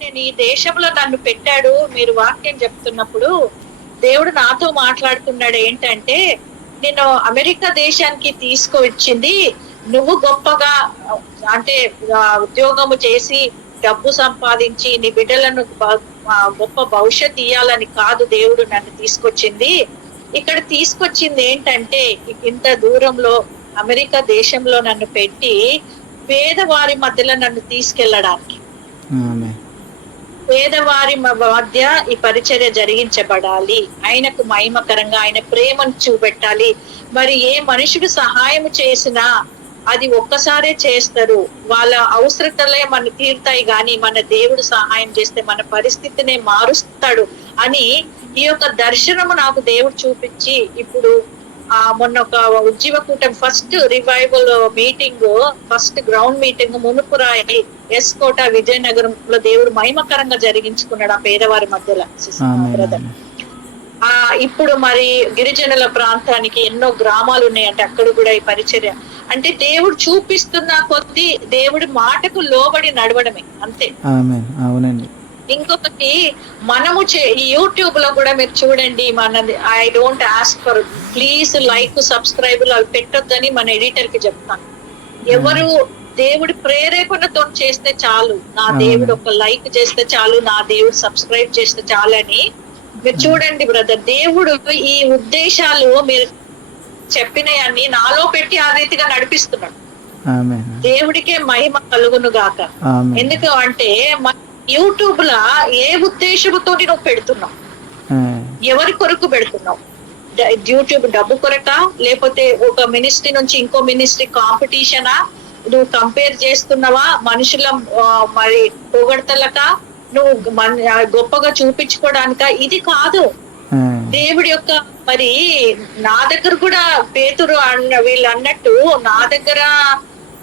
నేను ఈ దేశంలో నన్ను పెట్టాడు, మీరు వాక్యం చెప్తున్నప్పుడు దేవుడు నాతో మాట్లాడుతున్నాడు ఏంటంటే, నేను అమెరికా దేశానికి తీసుకువచ్చింది నువ్వు గొప్పగా అంటే ఉద్యోగము చేసి డబ్బు సంపాదించి నీ బిడ్డలను గొప్ప భవిష్యత్ ఇయ్యాలని కాదు దేవుడు నన్ను తీసుకొచ్చింది. ఇక్కడ తీసుకొచ్చింది ఏంటంటే, ఇంత దూరంలో అమెరికా దేశంలో నన్ను పెట్టి పేదవారి మధ్యలో నన్ను తీసుకెళ్ళడానికి, పేదవారి మధ్య ఈ పరిచర్య జరిగించబడాలి, ఆయనకు మహిమకరంగా ఆయన ప్రేమను చూపెట్టాలి. మరి ఏ మనుషుడు సహాయం చేసినా అది ఒక్కసారే చేస్తారు, వాళ్ళ అవసరతలే మన తీరుతాయి, గాని మన దేవుడు సహాయం చేస్తే మన పరిస్థితినే మారుస్తాడు అని ఈ యొక్క దర్శనము నాకు దేవుడు చూపించి, ఇప్పుడు మొన్న ఒక ఉజ్జీవ కూటమి first revival meeting, first ground meeting మునుపురాయి ఎస్కోట విజయనగరంలో దేవుడు మహిమకరంగా జరిగించుకున్నాడు ఆ పేదవారి మధ్యలో. ఇప్పుడు మరి గిరిజనుల ప్రాంతానికి ఎన్నో గ్రామాలు ఉన్నాయంటే అక్కడ కూడా ఈ పరిచర్య అంటే దేవుడు చూపిస్తున్న కొద్దీ దేవుడి మాటకు లోబడి నడవడమే అంతే. అవునండి. ఇంకొకటి మనము యూట్యూబ్ లో కూడా మీరు చూడండి, మనది I don't ask for please like subscribe అవి పెట్టొద్దని మన ఎడిటర్ కి చెప్తాను. ఎవరు దేవుడి ప్రేరేపణతో చేస్తే చాలు, నా దేవుడు ఒక లైక్ చేస్తే చాలు, నా దేవుడు సబ్స్క్రైబ్ చేస్తే చాలు అని మీరు చూడండి బ్రదర్. దేవుడు ఈ ఉద్దేశాలు మీరు చెప్పినవన్నీ నాలో పెట్టి ఆ రీతిగా నడిపిస్తున్నాడు. దేవుడికే మహిమ కలుగును గాక. ఎందుకు అంటే యూట్యూబ్ లా ఏ ఉద్దేశంతో నువ్వు పెడుతున్నావు, ఎవరి కొరకు పెడుతున్నావు? యూట్యూబ్ డబ్బు కొరకా, లేకపోతే ఒక మినిస్ట్రీ నుంచి ఇంకో మినిస్ట్రీ కాంపిటీషనా, నువ్వు కంపేర్ చేస్తున్నావా మనుషుల మరి పొగడతలకా, నువ్వు గొప్పగా చూపించుకోవడానిక? ఇది కాదు. దేవుడి యొక్క మరి నా దగ్గర కూడా పేతురు వీళ్ళు అన్నట్టు నా దగ్గర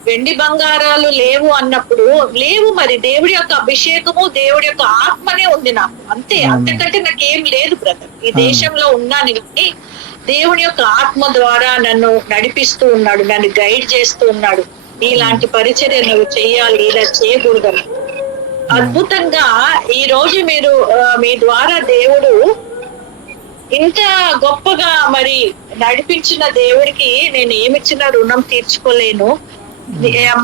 వెండి బంగారాలు లేవు అన్నప్పుడు లేవు, మరి దేవుడి యొక్క అభిషేకము దేవుడి యొక్క ఆత్మనే ఉంది నాకు, అంతే. అంతకంటే నాకేం లేదు బ్రదర్. ఈ దేశంలో ఉన్నాను, దేవుని యొక్క ఆత్మ ద్వారా నన్ను నడిపిస్తూ ఉన్నాడు, నన్ను గైడ్ చేస్తూ ఉన్నాడు. ఇలాంటి పరిచర్య నువ్వు చెయ్యాలి, ఇలా చేయకూడదని. అద్భుతంగా ఈ రోజు మీరు మీ ద్వారా దేవుడు ఇంత గొప్పగా మరి నడిపించిన దేవుడికి నేను ఏమిచ్చిన రుణం తీర్చుకోలేను.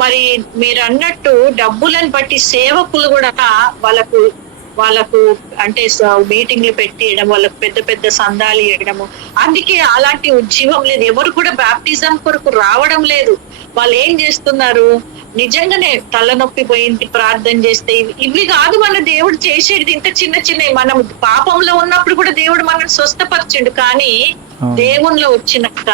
మరి మీరు అన్నట్టు డబ్బులను బట్టి సేవకులు కూడా వాళ్ళకు అంటే మీటింగ్లు పెట్టియడం, వాళ్ళకు పెద్ద పెద్ద సందాలు ఇవ్వడము, అందుకే అలాంటి ఉజ్జీవం లేదు. ఎవరు కూడా బాప్టిజం కొరకు రావడం లేదు. వాళ్ళు ఏం చేస్తున్నారు, నిజంగానే తలనొప్పి పోయింది ప్రార్థన చేస్తే ఇవి కాదు మన దేవుడు చేసేది. ఇంత చిన్న చిన్నవి మనం పాపంలో ఉన్నప్పుడు కూడా దేవుడు మనల్ని స్వస్థపరిచిండు, కానీ దేవుణ్ణిలో వచ్చినాక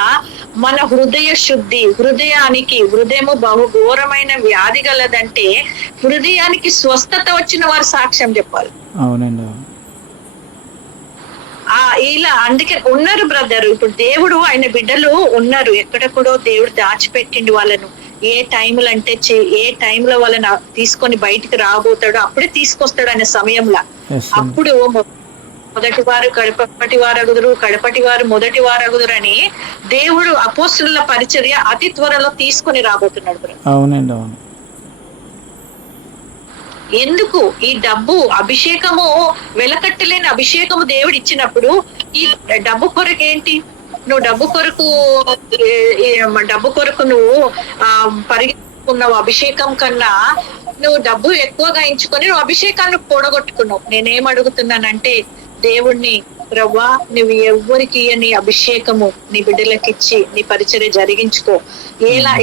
మన హృదయ శుద్ధి, హృదయము బహు ఘోరమైన వ్యాధి గలదంటే హృదయానికి స్వస్థత వచ్చిన వారు సాక్ష్యం చెప్పాలి. అవునండి. ఇలా అందుకే ఉన్నారు బ్రదర్. ఇప్పుడు దేవుడు ఆయన బిడ్డలు ఉన్నారు, ఎక్కడెక్కడో దేవుడు దాచిపెట్టిండు వాళ్ళను. ఏ టైంలో అంటే ఏ టైంలో వాళ్ళని తీసుకొని బయటికి రాబోతాడో అప్పుడే తీసుకొస్తాడు అనే సమయంలో. అప్పుడు మొదటి వారు కడపటి వారగుదురు, కడపటి వారు మొదటి వారగుదురు అని దేవుడు అపోస్తుల పరిచర్య అతి త్వరలో తీసుకొని రాబోతున్నాడు. అవునండి, అవును. ఎందుకు ఈ డబ్బు అభిషేకము వెలకట్టలేని అభిషేకము దేవుడు ఇచ్చినప్పుడు ఈ డబ్బు కొరకు ఏంటి? నువ్వు డబ్బు కొరకు నువ్వు పరిగెత్తుకున్నావు. అభిషేకం కన్నా నువ్వు డబ్బు ఎక్కువగా ఎంచుకొని నువ్వు అభిషేకాన్ని కూడగొట్టుకున్నావు. నేనేం అడుగుతున్నానంటే దేవుణ్ణి, ప్రవ్వా నువ్వు ఎవ్వరికి నీ అభిషేకము నీ బిడ్డలకిచ్చి నీ పరిచర్య జరిగించుకో.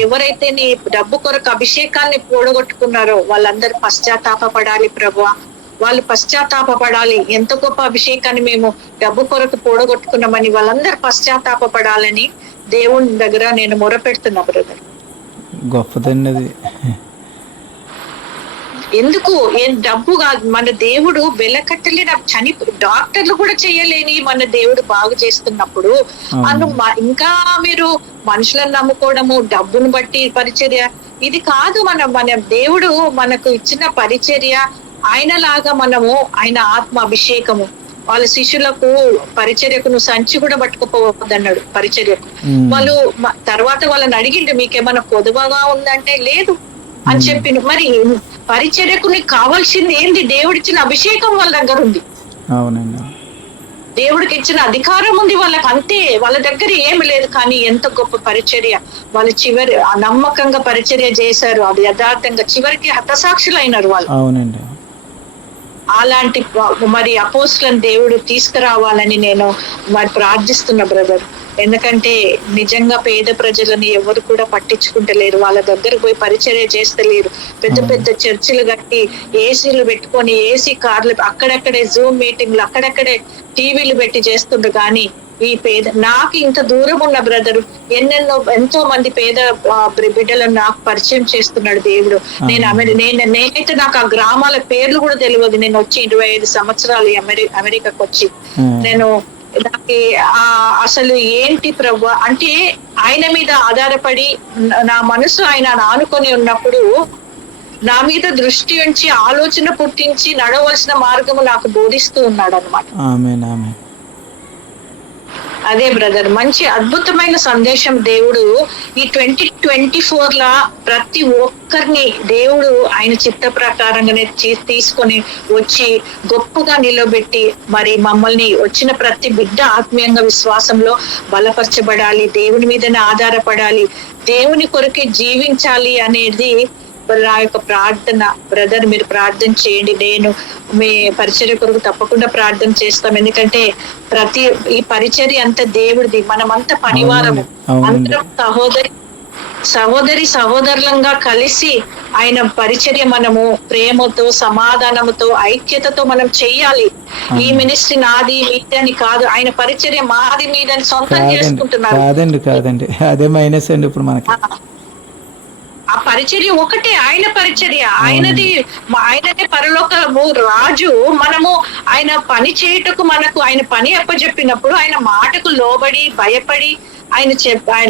ఎవరైతే నీ డబ్బు కొరకు అభిషేకాన్ని కూడగొట్టుకున్నారో వాళ్ళందరూ పశ్చాత్తాపడాలి ప్రవ్వా, వాళ్ళు పశ్చాత్తాపడాలి. ఎంత గొప్ప అభిషేకాన్ని మేము డబ్బు కొరకు కూడగొట్టుకున్నామని వాళ్ళందరూ పశ్చాత్తాపడాలని దేవుని దగ్గర నేను మొరపెడుతున్నా బ్రదర్. గొప్పదండి అది. ఎందుకు డబ్బు కాదు, మన దేవుడు వెలకట్టలేని డాక్టర్లు కూడా చేయలేని మన దేవుడు బాగు చేస్తున్నప్పుడు ఇంకా మీరు మనుషులను నమ్ముకోవడము, డబ్బును బట్టి పరిచర్య ఇది కాదు. మన దేవుడు మనకు ఇచ్చిన పరిచర్య ఆయనలాగా మనము ఆయన ఆత్మ అభిషేకము. వాళ్ళ శిష్యులకు పరిచర్యకు నువ్వు సంచి కూడా పట్టుకుపోవద్దన్నాడు పరిచర్యకు. వాళ్ళు తర్వాత వాళ్ళని అడిగిండు మీకేమన్నా పొదువగా ఉందంటే లేదు. అని చెప్పిండు. మరి పరిచర్యకు నీకు కావాల్సింది ఏంది? దేవుడిచ్చిన అభిషేకం వాళ్ళ దగ్గర ఉంది, అవునండి. దేవుడికి ఇచ్చిన అధికారం ఉంది వాళ్ళకి, అంతే. వాళ్ళ దగ్గర ఏమి లేదు, కానీ ఎంత గొప్ప పరిచర్య. వాళ్ళు చివరి నమ్మకంగా పరిచర్య చేశారు, అది యథార్థంగా, చివరికి హతసాక్షులైనారు వాళ్ళు. అవునండి. అలాంటి మరి అపోస్తులను దేవుడు తీసుకురావాలని నేను మరి ప్రార్థిస్తున్నా బ్రదర్. ఎందుకంటే నిజంగా పేద ప్రజలను ఎవరు కూడా పట్టించుకుంటలేరు, వాళ్ళ దగ్గర పోయి పరిచర్య చేస్తలేరు. పెద్ద పెద్ద చర్చిలు కట్టి ఏసీలు పెట్టుకొని, ఏసీ కార్లు, అక్కడక్కడే జూమ్ మీటింగ్లు, అక్కడక్కడే టీవీలు పెట్టి చేస్తుండ్రు. కానీ ఈ పేద, నాకు ఇంత దూరం ఉన్న బ్రదరు ఎంతో మంది పేద బిడ్డలను నాకు పరిచయం చేస్తున్నాడు దేవుడు. నేనైతే నాకు ఆ గ్రామాల పేర్లు కూడా తెలియదు. నేను వచ్చి 25 సంవత్సరాలు అమెరికాకు వచ్చి నేను నాకు అసలు ఏంటి ప్రభు అంటే ఆయన మీద ఆధారపడి నా మనసు ఆయన ఆనుకొని ఉన్నప్పుడు నా మీద దృష్టి ఉంచి ఆలోచన పుట్టించి నడవలసిన మార్గము నాకు బోధిస్తూ ఉన్నాడు అన్నమాట. అదే బ్రదర్, మంచి అద్భుతమైన సందేశం దేవుడు ఈ 2024 లా ప్రతి ఒక్కరిని దేవుడు ఆయన చిత్త ప్రకారంగానే తీసుకొని వచ్చి గొప్పగా నిలబెట్టి మరి మమ్మల్ని వచ్చిన ప్రతి బిడ్డ ఆత్మీయంగా విశ్వాసంలో బలపరచబడాలి, దేవుని మీదనే ఆధారపడాలి, దేవుని కొరకే జీవించాలి అనేది నా యొక్క ప్రార్థన. బ్రదర్ మీరు ప్రార్థన చేయండి, నేను మీ పరిచర్య కొరకు తప్పకుండా ప్రార్థన చేస్తాం. ఎందుకంటే ఈ పరిచర్య అంతా దేవుడిది, మనమంతా పనివారము, అందరం సహోదరులంగా కలిసి ఆయన పరిచర్య మనము ప్రేమతో, సమాధానముతో, ఐక్యతతో మనం చెయ్యాలి. ఈ మినిస్ట్రీ నాది మీది అని కాదు, ఆయన పరిచర్య మాది మీదని సొంతం చేసుకుంటున్నారు. కాదండి, అదే మైనస్ అండి ఇప్పుడు మనకి. ఆ పరిచర్య ఒకటే, ఆయన పరిచర్య, ఆయనదే పరలోకము రాజు. మనము ఆయన పని చేయుటకు మనకు ఆయన పని అప్పచెప్పినప్పుడు ఆయన మాటకు లోబడి భయపడి ఆయన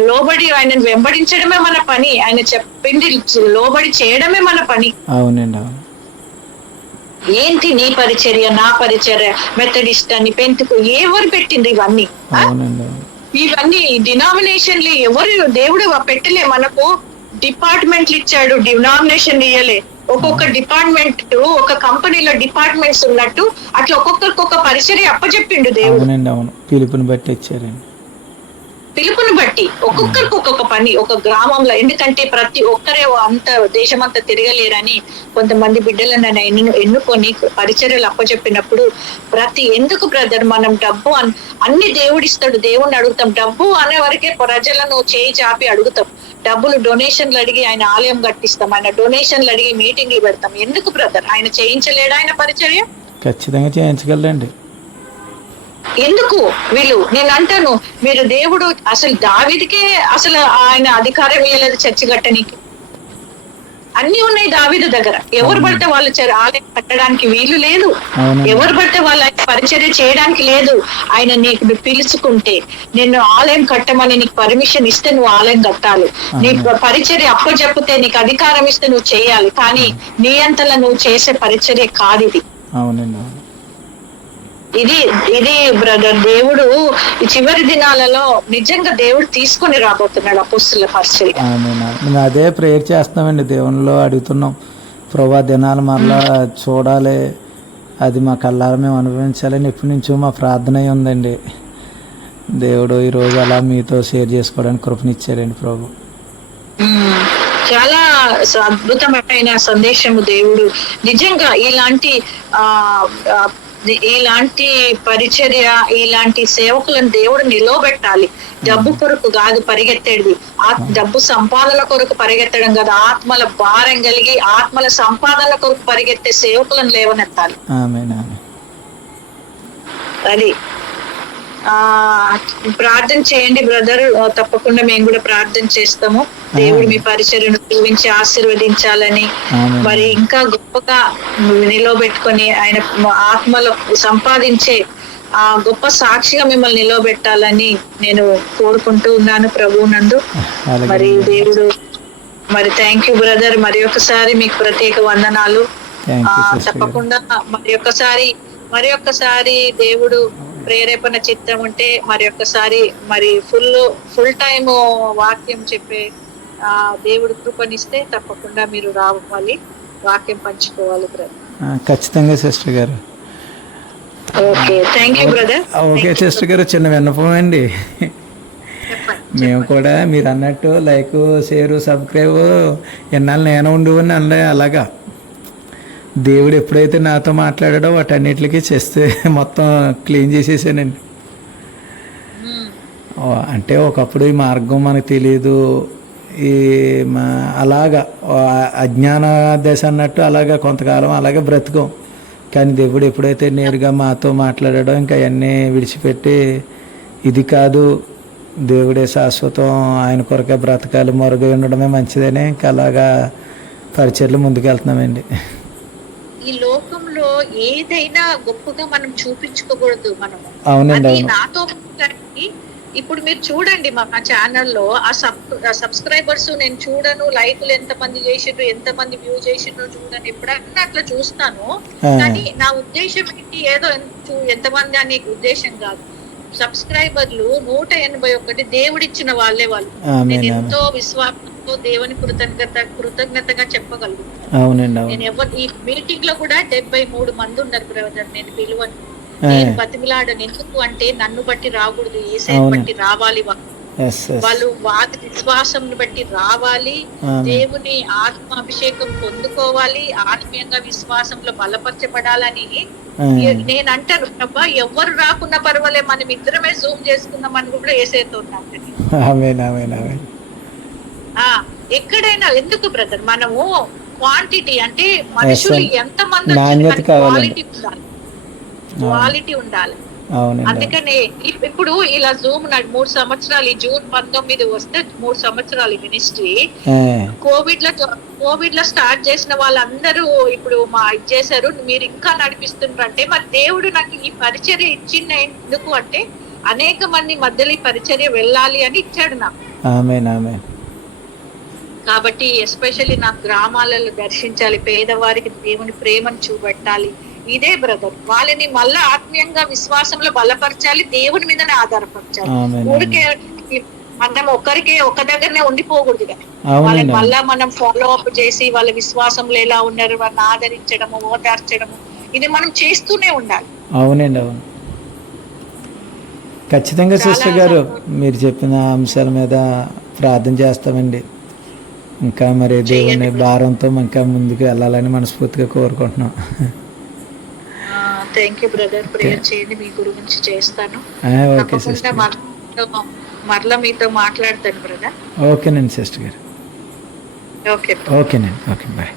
లోబడి ఆయనను వెంబడించడమే మన పని, ఆయన చెప్పింది లోబడి చేయడమే మన పని. అవునండి. ఏంటి నీ పరిచర్య, నా పరిచర్య, మెథడిస్ట్ అని, పెంతుకు ఎవరు పెట్టింది ఇవన్నీ? ఇవన్నీ డినామినేషన్లు ఎవరు దేవుడు పెట్టలే మనకు. డిపార్ట్మెంట్లు ఇచ్చాడు, డినామినేషన్ ఇయ్యలే. ఒక్కొక్క డిపార్ట్మెంట్, ఒక కంపెనీలో డిపార్ట్మెంట్స్ ఉన్నట్టు అట్లా ఒక్కొక్కరికి ఒక పరిచర్య అప్పచెప్పిండు దేవుడు. పిలుపుని బట్టి ఇచ్చారండి, పిలుపుని బట్టి ఒక్కొక్కరికి ఒక్కొక్క పని ఒక గ్రామంలో. ఎందుకంటే ప్రతి ఒక్కరే అంత దేశమంతా తిరగలేరని కొంతమంది బిడ్డలను ఎన్నుకొని పరిచర్యలు అప్పచెప్పినప్పుడు ఎందుకు బ్రదర్ మనం డబ్బు అన్ని దేవుడిస్తాడు, దేవుణ్ణి అడుగుతాం. డబ్బు అనే వరకే ప్రజలను చేయి చాపి అడుగుతాం, డబ్బులు డొనేషన్లు అడిగి ఆయన ఆలయం కట్టిస్తాం, ఆయన డొనేషన్లు అడిగి మీటింగ్లు పెడతాం. ఎందుకు బ్రదర్? ఆయన చేయించలేడా ఆయన పరిచర్య? ఖచ్చితంగా చేయించగలండి. ఎందుకు వీళ్ళు? నేను అంటాను, మీరు దేవుడు అసలు దావీదుకే అసలు ఆయన అధికారం ఇవ్వలేదు చర్చి కట్టడానికి. అన్ని ఉన్నాయి దావీదు దగ్గర. ఎవరు పడితే వాళ్ళు ఆలయం కట్టడానికి వీలు లేదు, ఎవరు పడితే వాళ్ళు ఆయన పరిచర్య చేయడానికి లేదు. ఆయన నీకు పిలుచుకుంటే, నిన్ను ఆలయం కట్టమని నీకు పర్మిషన్ ఇస్తే నువ్వు ఆలయం కట్టాలి. నీ పరిచర్య అప్పచెప్పితే నీకు అధికారం ఇస్తే నువ్వు చేయాలి. కానీ నీ అంతలా నువ్వు చేసే పరిచర్య కాదు ఇది. ఇది బ్రదర్, దేవుడు ఈ చివరి దినాలలో నిజంగా దేవుడు తీసుకొని రాబోతున్నాడు అపోస్తుల పరిచర్య. అదే ప్రేయర్ చేస్తామండి, దేవునిలో అడుగుతున్నాం, ప్రభా దినాలు మరలా చూడాలి, అది మా కళ్ళారా మేము అనుభవించాలని ఎప్పటి నుంచో మా ప్రార్థన ఉందండి. దేవుడు ఈరోజు అలా మీతో షేర్ చేసుకోవడానికి కృపనిచ్చారండి ప్రభు. చాలా అద్భుతమైన సందేశము దేవుడు. నిజంగా ఇలాంటి పరిచర్య, ఇలాంటి సేవకులను దేవుడు నిలవబెట్టాలి. డబ్బు కొరకు కాదు పరిగెత్తేది, డబ్బు సంపాదన కొరకు పరిగెత్తడం కాదు, ఆత్మల భారం కలిగి ఆత్మల సంపాదన కొరకు పరిగెత్తే సేవకులను లేవనెత్తాలి. అది ప్రార్థన చేయండి బ్రదర్, తప్పకుండా మేము కూడా ప్రార్థన చేస్తాము. దేవుడు మీ పరిచర్యను దీవించి ఆశీర్వదించాలని, మరి ఇంకా గొప్పగా నిలవబెట్టుకొని ఆయన ఆత్మలో సంపాదించే ఆ గొప్ప సాక్షిగా మిమ్మల్ని నిలవబెట్టాలని నేను కోరుకుంటూ ఉన్నాను ప్రభువు నందు. మరి దేవుడు మరి థ్యాంక్ యూ బ్రదర్, మరి ఒకసారి మీకు ప్రత్యేక వందనాలు. తప్పకుండా మరి ఒక్కసారి దేవుడు ప్రేరేపణ చిత్తం ఉంటే మరి ఒక్కసారి మరి ఫుల్ టైం వాక్యం చెప్పే దేవుడు కృపనిస్తే తప్పకుండా మీరు రావాలి, వాక్యం పంచుకోవాలి బ్రదర్. ఖచ్చితంగా సిస్టర్ గారు. Okay, thank you brother. Okay sister గారు, చిన్న విన్నపం అండి. చెప్పండి. మేము కూడా మీరు అన్నట్టు లైక్, షేరు, సబ్స్క్రైబ్ ఎన్నాళ్ళు నేను ఉండేవాడిని అనలే. అలాగా దేవుడు ఎప్పుడైతే నాతో మాట్లాడాడో వాటన్నిటికీ చేస్తే మొత్తం క్లీన్ చేసేసానండి. అంటే ఒకప్పుడు ఈ మార్గం మనకు తెలియదు, ఈ అలాగా అజ్ఞాన దశ అన్నట్టు అలాగా కొంతకాలం అలాగే బ్రతుకం. కానీ దేవుడు ఎప్పుడైతే నేరుగా మాతో మాట్లాడాడో ఇంకా అవన్నీ విడిచిపెట్టి ఇది కాదు, దేవుడే శాశ్వతం, ఆయన కొరకే బ్రతకాలి, మరుగై ఉండడమే మంచిదని ఇంకా అలాగా పరిచర్లు ముందుకెళ్తున్నామండి. ఈ లోకంలో ఏదైనా గొప్పగా మనం చూపించుకోకూడదు. మనం అవునండి, అది అవును. నాతో ఇప్పుడు మీరు చూడండి మా ఛానల్లో ఆ సబ్స్క్రైబర్స్ నేను చూడను, లైకులు ఎంతమంది చేసిండ్రు, ఎంతమంది వ్యూ చేసిండ్రు చూడను, ఎప్పుడన్నా అట్లా చూస్తాను. కానీ నా ఉద్దేశం ఏంటి, ఏదో ఎంతమంది అనే ఉద్దేశం కాదు. సబ్స్క్రైబర్లు 181 దేవుడిచ్చిన వాళ్ళే వాళ్ళు. నేను ఎంతో విశ్వాసంతో దేవుని కృతజ్ఞతగా చెప్పగలుగుతాను. నేను ఎవరు ఈ మీటింగ్ లో కూడా 73 మంది ఉన్నారు బ్రదర్. నేను పిలువను, నేను బతిమిలాడను. ఎందుకు అంటే నన్ను బట్టి రాకూడదు, యేసయ్యను బట్టి రావాలి. వాళ్ళు వారి విశ్వాసం బట్టి రావాలి, దేవుని ఆత్మాభిషేకం పొందుకోవాలి, ఆత్మీయంగా విశ్వాసంలో బలపరచబడాలని నేను అంటాను. ప్రభా ఎవరు రాకున్నా పర్వాలే, మనం ఇద్దరమే జూమ్ చేసుకుందాం అని కూడా యేసయ్యతో ఉన్నాం. ఎక్కడైనా ఎందుకు బ్రదర్, మనము క్వాంటిటీ అంటే మనుషులు ఎంత మంది క్వాలిటీ ఉండాలి. అందుకనే ఇప్పుడు ఇలా జూమ్ 3 సంవత్సరాలు, ఈ జూన్ 19 వస్తే 3 సంవత్సరాలు మినిస్ట్రీ. కోవిడ్ లో స్టార్ట్ చేసిన వాళ్ళందరూ ఇప్పుడు చేశారు, మీరు ఇంకా నడిపిస్తున్నారంటే మరి దేవుడు నాకు ఈ పరిచర్య ఇచ్చిన ఎందుకు అంటే అనేక మంది మధ్యలో ఈ పరిచర్య వెళ్ళాలి అని ఇచ్చాడు నాకు. కాబట్టి ఎస్పెషల్లీ నా గ్రామాలలో దర్శించాలి, పేదవారికి దేవుని ప్రేమను చూపెట్టాలి. ఇదే బ్రదర్, వాళ్ళని మళ్ళా ఆత్మీయంగా విశ్వాసంలో బలపరచాలి, దేవుని మీదనే ఆధారపరచాలి. ఊరికే మనం ఒకరికి ఒక దగ్గరనే ఉండిపోకూడదు కదా, వాళ్ళని మళ్ళా మనం ఫాలో అప్ చేసి వాళ్ళ విశ్వాసంలో ఎలా ఉన్నారు వాళ్ళని ఆదరించడము, ఓదార్చడము, ఇది మనం చేస్తూనే ఉండాలి. అవునండి, అవును. ఖచ్చితంగా సిస్టర్ గారు, మీరు చెప్పిన అంశాల మీద ప్రార్థన చేస్తామండి. ఇంకా మరి దేవుని భారంతో ఇంకా ముందుకు వెళ్ళాలని మనస్ఫూర్తిగా కోరుకుంటున్నాం. థ్యాంక్ యూ బ్రదర్, ప్రేయర్ చేయండి, మీ గురించి చేస్తాను. మరలా మీతో మాట్లాడతాను బ్రదర్. ఓకేనండి సిస్టర్ గారు. ఓకే, ఓకేనండి, ఓకే, బాయ్.